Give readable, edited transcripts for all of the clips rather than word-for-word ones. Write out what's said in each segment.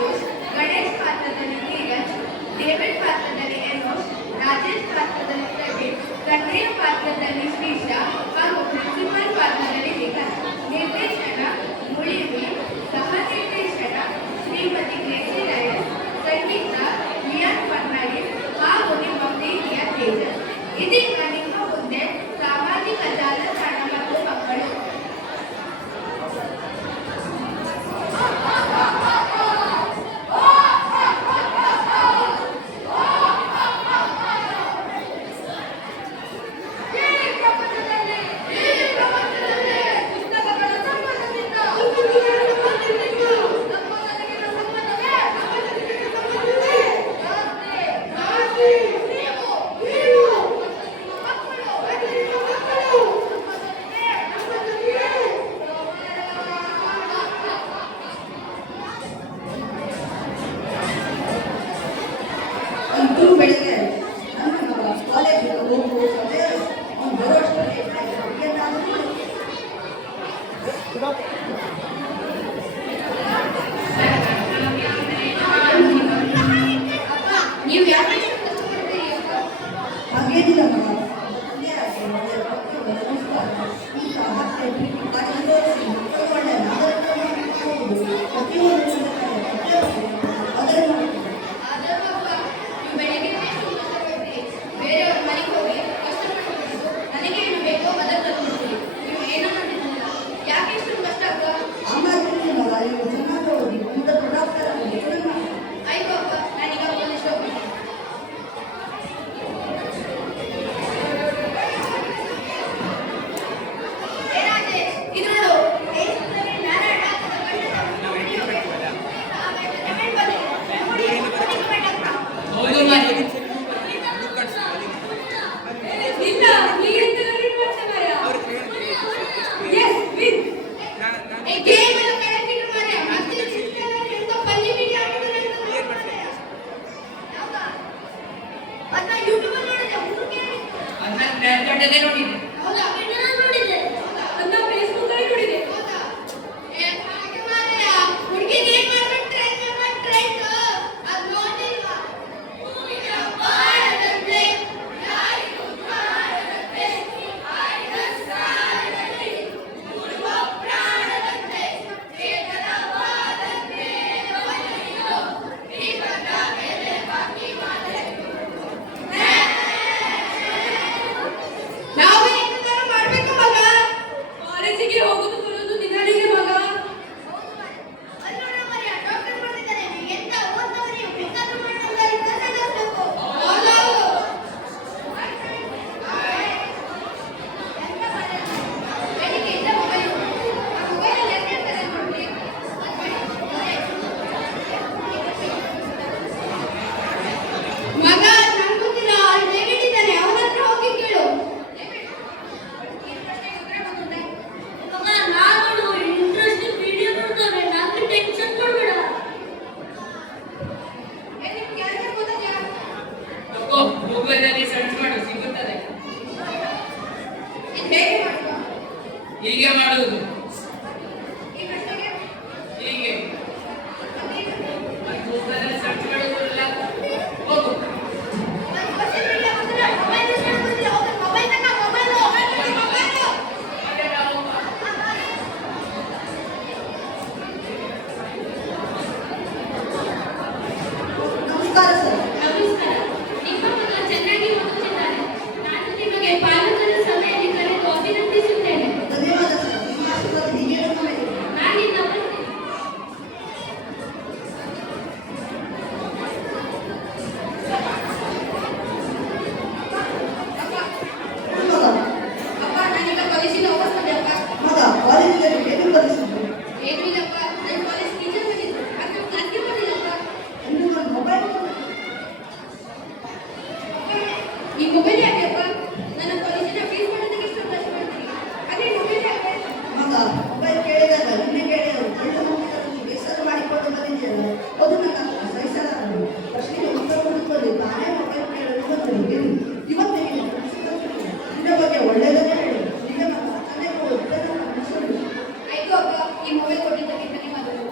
ಆಯುಷ್, ಗಣೇಶ್ ಪಾತ್ರದಲ್ಲಿ ನೀರಜ್, ಡೇವಿಡ್ ಪಾತ್ರದಲ್ಲಿ ಎನೋಷ್, ರಾಜೇಶ್ ಪಾತ್ರದಲ್ಲಿ ಪ್ರವೀಣ್, ಕನ್ಹಯ್ಯ ಪಾತ್ರದಲ್ಲಿ ಶ್ರೀಶಾ ಹಾಗೂ ಪ್ರಿನ್ಸಿಪಲ್ ಪಾತ್ರದಲ್ಲಿ ವಿಕಾಸ್. ನಿರ್ದೇಶನ ಮುಳಿವಿ, ಸಹ ನಿರ್ದೇಶನ ಶ್ರೀಮತಿ ಗ್ರೇಸಿ ರಯಸ್, ಸಂಗೀತ ಲಿಯಾನ್ ಫರ್ನಾಂಡಿಸ್ ಹಾಗೂ ನಿಮ್ಮ ಪ್ರೀತಿಯ ತೇಜಸ್. ಇದೀಗ ನಿಮ್ಮ ಮುಂದೆ ಸಾಮಾಜಿಕ ಜಾಲತಾಣ ಮತ್ತು ಮಕ್ಕಳು. ಬೆಳಿಗ್ಗೆ ನನ್ನ ಕಾಲೇಜಿಗೆ ಹೋಗುವ ಸಮಯ ಅವ್ನು ಬರೋಷ್ಟರಲ್ಲಿ ನೀವು ಯಾಕೆ ಹಾಗೇನಿಲ್ಲ ಮಗ. ಹೀಗೆ ಮಾಡುವುದು ಹೀಗೆ ಸರ್ಚ್ ಮಾಡೋದಿಲ್ಲ. ಹೋಗು ನಮಸ್ಕಾರ ಸರ್. ನಮಸ್ಕಾರ. ನಿಮ್ಮ ಮಗ ಚೆನ್ನಾಗಿ ಓದುತ್ತಿದ್ದಾನೆ. ನಾನು ನಿಮಗೆ ಪಾಲಕರ ಸಭೆಯಲ್ಲಿ ಕರೆದು ಅಭಿನಂದಿಸುತ್ತೇನೆ. ಧನ್ಯವಾದ ಸರ್. ನಿಮ್ಮ ಆಶೀರ್ವಾದ ಹೀಗೆ ಇರಲಿ. ನಾನಿನ್ನ ಅಪ್ಪ ನಾನೀಗ ಕಾಲೇಜಿನ ಹೋಗ್ತದೆ ಅಪ್ಪ. ಮಗ ಕಾಲೇಜಿನಲ್ಲಿ ಏನು ಕಲಿಸಿದ್ರು? ಏನು ಇಲ್ಲಪ್ಪ, ನನ್ನ ಕಾಲೇಜ್ ಟೀಚರ್ ಬಂದಿದ್ರು. ಅದು ಕ್ಲಾಸ್ಗೆ ಬಂದಿಲ್ಲಪ್ಪ. ಇನ್ನು ನನ್ನ ಮೊಬೈಲ್ ಈ ಮೊಬೈಲ್ ಯಾಕೆ ಅಪ್ಪ? ನನ್ನ ಕಾಲೇಜಿನ ಫೀಸ್ ಮಾಡೋದಕ್ಕೆ ಎಷ್ಟು ಖರ್ಚು ಮಾಡ್ತೀನಿ. ಅದೇ ಮೊಬೈಲ್ ಯಾಕೆ? ಮಗ ಮೊಬೈಲ್ ಕೇಳಿದಾಗ ನಿನ್ನೆ ಕೇಳಿದರು ಕಳ್ಳು ಮುಗಿದಲ್ಲಿ ಬೇಸರ ಮಾಡಿಕೊಂಡು ಬಂದಿದ್ದೀರಲ್ಲ, ಅದು ನನ್ನ ಸಹಿಸಲಾರದು. ಪ್ರಶ್ನೆಗೆ ಉತ್ತರ ಹುಡುಕುವಲ್ಲಿ ತಾನೇ ಮೊಬೈಲ್ ಕೇಳಲು ಬಂದನಿಗೆ ಇವತ್ತೇ ನಿನ್ನ ಬಗ್ಗೆ ಒಳ್ಳೆಯದನ್ನೇ ಹೇಳು. ನಿನ್ನ ಮಗ ತಂದೆ ಆಯ್ತು ಅಪ್ಪ, ಈ ಮೊಬೈಲ್ ಕೊಟ್ಟಿದ್ದಕ್ಕೆ ಧನ್ಯವಾದಗಳು.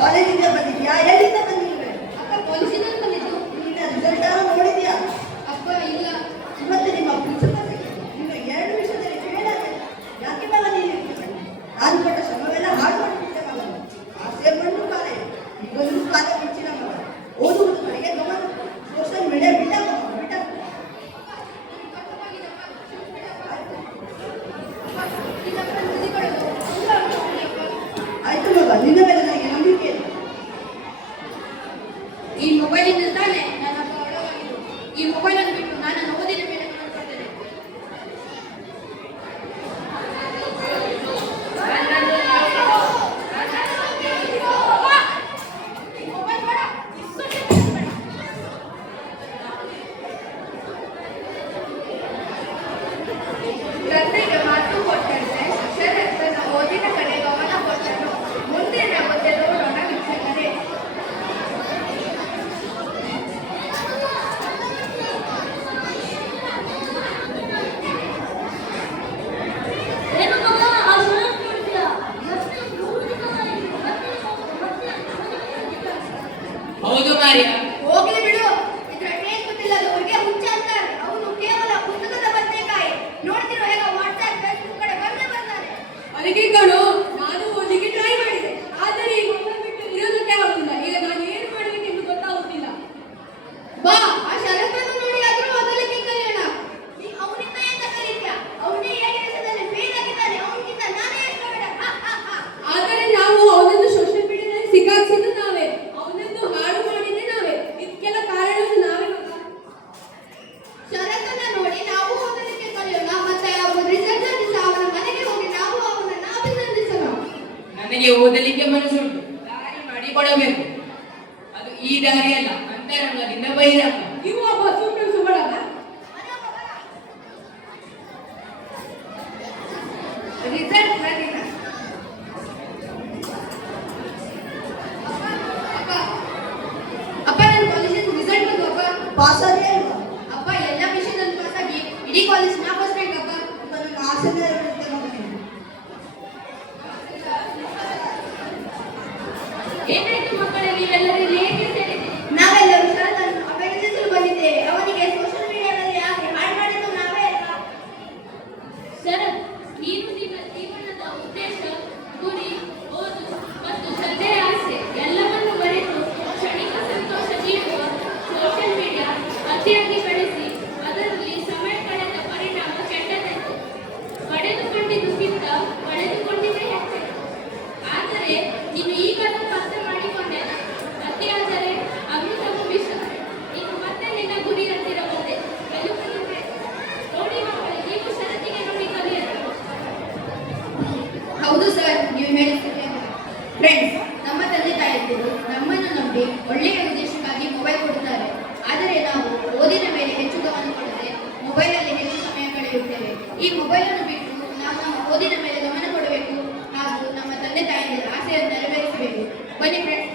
ಕಾಲೇಜಿಂದ ಬಂದಿದ್ಯಾ? ಎಲ್ಲಿಂದ ಬಂದಿಲ್ವೇ? ಅಕ್ಕ ಪೊಲೀಸಿಂದ ಬಂದಿದ್ದು. ನಿನ್ನ ರಿಸಲ್ಟ್ ನೋಡಿದ್ಯಾ? ಅಪ್ಪ ಇಲ್ಲ. ಮತ್ತೆ ನಿಮ್ಮ ಪ್ರಿನ್ಸಿಪಲ್ ನಿಮ್ಮ 2 ವಿಷಯದಲ್ಲಿ ಫೇಲ್ ಆಗಿದೆ. ಯಾಕೆ ಮಗ ನೀನು ನಾನು ಪಟ್ಟ ಶ್ರಮವೆಲ್ಲ ಹಾಳು ಮಾಡಿಬಿಟ್ಟೆ ಮಗ. ಆಸೆ ಮಣ್ಣು ಕಾಲೆ ಈಗೊಂದು ಕಾಲ ಮುಚ್ಚಿನ ಮಗ. ಓದುವುದು ಕಡೆಗೆ ಗಮನ. ಸೋಷಿಯಲ್ ಮೀಡಿಯಾ ಬಿಟ್ಟ ಬಿಟ್ಟ. ಆಯ್ತು ಮಗ, ನಿನ್ನ ಮೇಲೆ ನನಗೆ ನಂಬಿಕೆ ಇದೆ. ಈ ಮೊಬೈಲಿಂದ ತಾನೇ ನನ್ನ ಅಪ್ಪ ಒಳಗಾಗಿದ್ದು. ಈ ಮೊಬೈಲ್ ಅನ್ನು ಬಿಟ್ಟು ನಾನು ನನ್ನ ಓದಿನ ಮೇಲೆ ಗಮನ ಕೊಡ್ತೇನೆ. ತಂದೆಗೆ ಮಾತು ಕೊಟ್ಟಂತೆ ಶರತ್ ತನ್ನ ಓದಿನ ಕಡೆ ಗಮನ ಕೊಟ್ಟನು. ಮುಂದಿನ ಮತ್ತೆ ನೋಡೋಣ ವೀಕ್ಷಕರೇ. ಹೌದು ಮಾರ್ಯ. ಹೋಗ್ಲಿ ಬಿಡು, ಇದ್ರಲ್ಲಿ ಏನ್ ಗೊತ್ತಿಲ್ಲ. ಅದು ಹೊರಗೆ ಹುಚ್ಚ ಅಂತಾರೆ. ಅವನು ಕೇವಲ ಪುಸ್ತಕದ ಬದನೆಕಾಯಿ. ನೋಡ್ತಿರೋ ಹೇಗ ವಾಟ್ಸ್ಆಪ್ ಫೇಸ್ಬುಕ್ ಕಡೆ ಬಂದೇ ಬರ್ತಾರೆ. ಅದಕ್ಕೆ ಕಣೋ ನಾನು ಓದಲಿಕ್ಕೆ ಟ್ರೈ ಮಾಡಿದೆ, ಆದರೆ ಈ ಮೊಬೈಲ್ ಬಿಟ್ಟು ಇರೋದಕ್ಕೆ ಆಗುತ್ತಿಲ್ಲ. ಈಗ ನಾನು ಏನು ಮಾಡಬೇಕೆಂದು ಗೊತ್ತಾಗುತ್ತಿಲ್ಲ. ಬಾ, ಆ ಶರತ್ತನ್ನು ನೋಡಿ ಆದ್ರೂ ಓದಲಿಕ್ಕೆ ಕಲಿಯೋಣ. ನೀ ಅವನಿಂದ ಎಂತ ಕಲಿತ್ಯಾ? ಅವನೇ 7 ವರ್ಷದಲ್ಲಿ ಫೇಲ್ ಆಗಿದ್ದಾನೆ. ಅವನಿಗಿಂತ ನಾನೇ ಎಷ್ಟು ಬೇಡ. ಆದರೆ ನಾವು ಅವನನ್ನು ಸೋಷಿಯಲ್ ಮೀಡಿಯಾದಲ್ಲಿ ಸಿಕ್ಕಾಕ್ಸಿದ್ದು ನಾವೇ, ಅವನನ್ನು ಹಾಳು ಮಾಡಿದ್ದೆ ನಾವೇ. ಇದಕ್ಕೆಲ್ಲ ಕಾರಣವನ್ನು ನಾವೇ ಮಗ. ಶರತ್ತನ್ನ ನೋಡಿ ನಾವು ಓದಲಿಕ್ಕೆ ಕಲಿಯೋಣ. ಮತ್ತೆ ಅವನ ರಿಸಲ್ಟ್ ದಿವಸ ಅವನ ಮನೆಗೆ ಹೋಗಿ ನಾವು ಅವನನ್ನ ಅಭಿನಂದಿಸೋಣ. ನನಗೆ ಓದಲಿಕ್ಕೆ ಮನಸ್ಸುಂಟು, ದಾರಿ ಮಾಡಿಕೊಡಬೇಕು. ಅದು ಈ ದಾರಿ ಅಲ್ಲ, ಅಂತರಂಗದಿಂದ ಬಹಿರಂಗ. ನೀವು ಒಬ್ಬ ಸೂಪರ್ ಸುಬಡವ. ರಿಸಲ್ಟ್ ದಿನ. ಅಪ್ಪ ಅಪ್ಪ ನನ್ನ ಕಾಲೇಜಿನ ರಿಸಲ್ಟ್ ಬಂತು ಅಪ್ಪ. ಪಾಸ್ ಆದೇ ಅಲ್ವಾ? ಅಪ್ಪ ಎಲ್ಲ ವಿಷಯದಲ್ಲಿ ಪಾಸ್ ಆಗಿ ಇಡೀ ಕಾಲೇಜ್ ನಾ ಫಸ್ಟ್ ರ್ಯಾಂಕ್ ಅಪ್ಪ. ನನ್ನ ಆಸೆನೇ ಇರುತ್ತೆ ಮಗನೇ. ಏನಾಯ್ತು ಮಕ್ಕಳೇ, ನೀವೆಲ್ಲರೂ ಇಲ್ಲಿ ಏಕೆ ಸೇರಿದ್ದೀರಿ? ನಾವೆಲ್ಲರೂ ಶರತ್ತನ್ನು ಅಭಿನಂದಿಸಲು ಬಂದಿದ್ದೇವೆ. ಅವನಿಗೆ ಸೋಷಿಯಲ್ ಮೀಡಿಯಾದಲ್ಲಿ ಹಾಗೆ ಹಾಳು ಮಾಡಿದ್ದು ನಾವೇ ಅಲ್ವಾ? ಶರತ್, ನೀನು ನಿನ್ನ ಜೀವನದ ಉದ್ದೇಶ, ಗುರಿ, ಓದು ಮತ್ತು ಶ್ರದ್ಧೆಯ ಆಸೆ ಎಲ್ಲವನ್ನು ಮರೆತು ಕ್ಷಣಿಕ ಸಂತೋಷ ನೀಡುವ ಸೋಷಿಯಲ್ ಮೀಡಿಯಾ ಅತಿಯಾಗಿ ಬಳಸಿ ಅದರಲ್ಲಿ ಸಮಯ ಕಳೆದ ಪರಿಣಾಮ ಕೆಟ್ಟದಾಯಿತು. ಪಡೆದುಕೊಂಡಿದ್ದಕ್ಕಿಂತ ಕಳೆದುಕೊಂಡಿದ್ದೇ ಹೆಚ್ಚಾಯಿತು. ಆದರೆ ನೀನು ಈಗಲೂ ಅರ್ಥ ಮಾಡಿಕೊಂಡೆ, ಅತಿಯಾದರೆ ಅಮೃತವು ವಿಷ. ನೀನು ಮತ್ತೆ ನಿನ್ನ ಗುರಿ ಹತ್ತಿರ ಬಂದೆ. ಗೆಲುವಿಗೆ ನೋಡಿ ಮಕ್ಕಳೇ, ನೀವು ಷರತ್ತಿಗೆ ನೋಡಿ ಕಲಿಯಲು. ಹೌದು ಸರ್, ನೀವು ಹೇಳಿದ್ದೀರಿ. ಫ್ರೆಂಡ್ಸ್, ನಮ್ಮ ತಂದೆ ತಾಯಿಯರು ನಮ್ಮನ್ನು ನಂಬಿ ಒಳ್ಳೆಯ ಉದ್ದೇಶಕ್ಕಾಗಿ ಮೊಬೈಲ್ ಕೊಡುತ್ತಾರೆ. ಆದರೆ ನಾವು ಓದಿನ ಮೇಲೆ ಹೆಚ್ಚು ಗಮನ ಕೊಡದೆ ಮೊಬೈಲಲ್ಲಿ ಹೆಚ್ಚು ಸಮಯ ಕಳೆಯುತ್ತೇವೆ. ಈ ಮೊಬೈಲನ್ನು ಬಿಟ್ಟು ನಾವು ನಮ್ಮ ಓದಿನ ಮೇಲೆ ಗಮನ ಕೊಡಬೇಕು ಹಾಗೂ ನಮ್ಮ ತಂದೆ ತಾಯಿಯರ ಆಸೆಯನ್ನು ನೆರವೇರಿಸಬೇಕು. ಬನ್ನಿ ಫ್ರೆಂಡ್ಸ್.